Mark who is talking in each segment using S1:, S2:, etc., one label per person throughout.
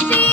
S1: speak.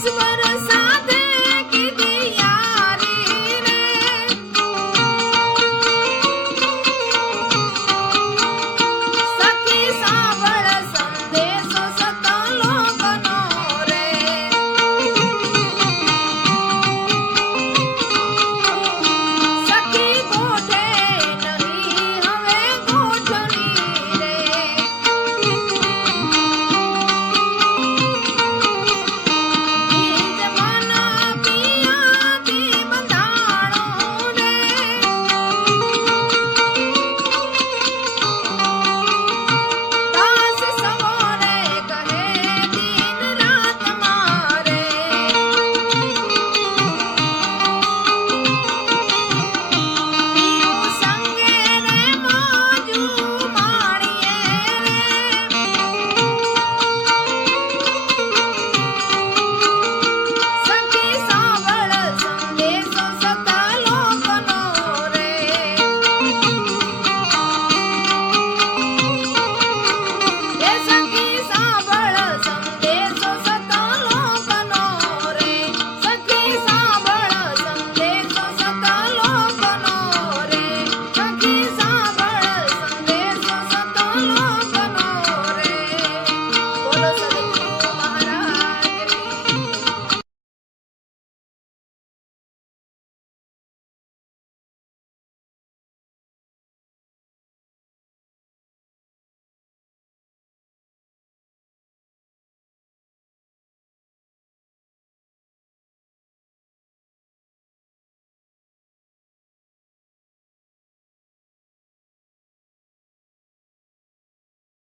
S1: This.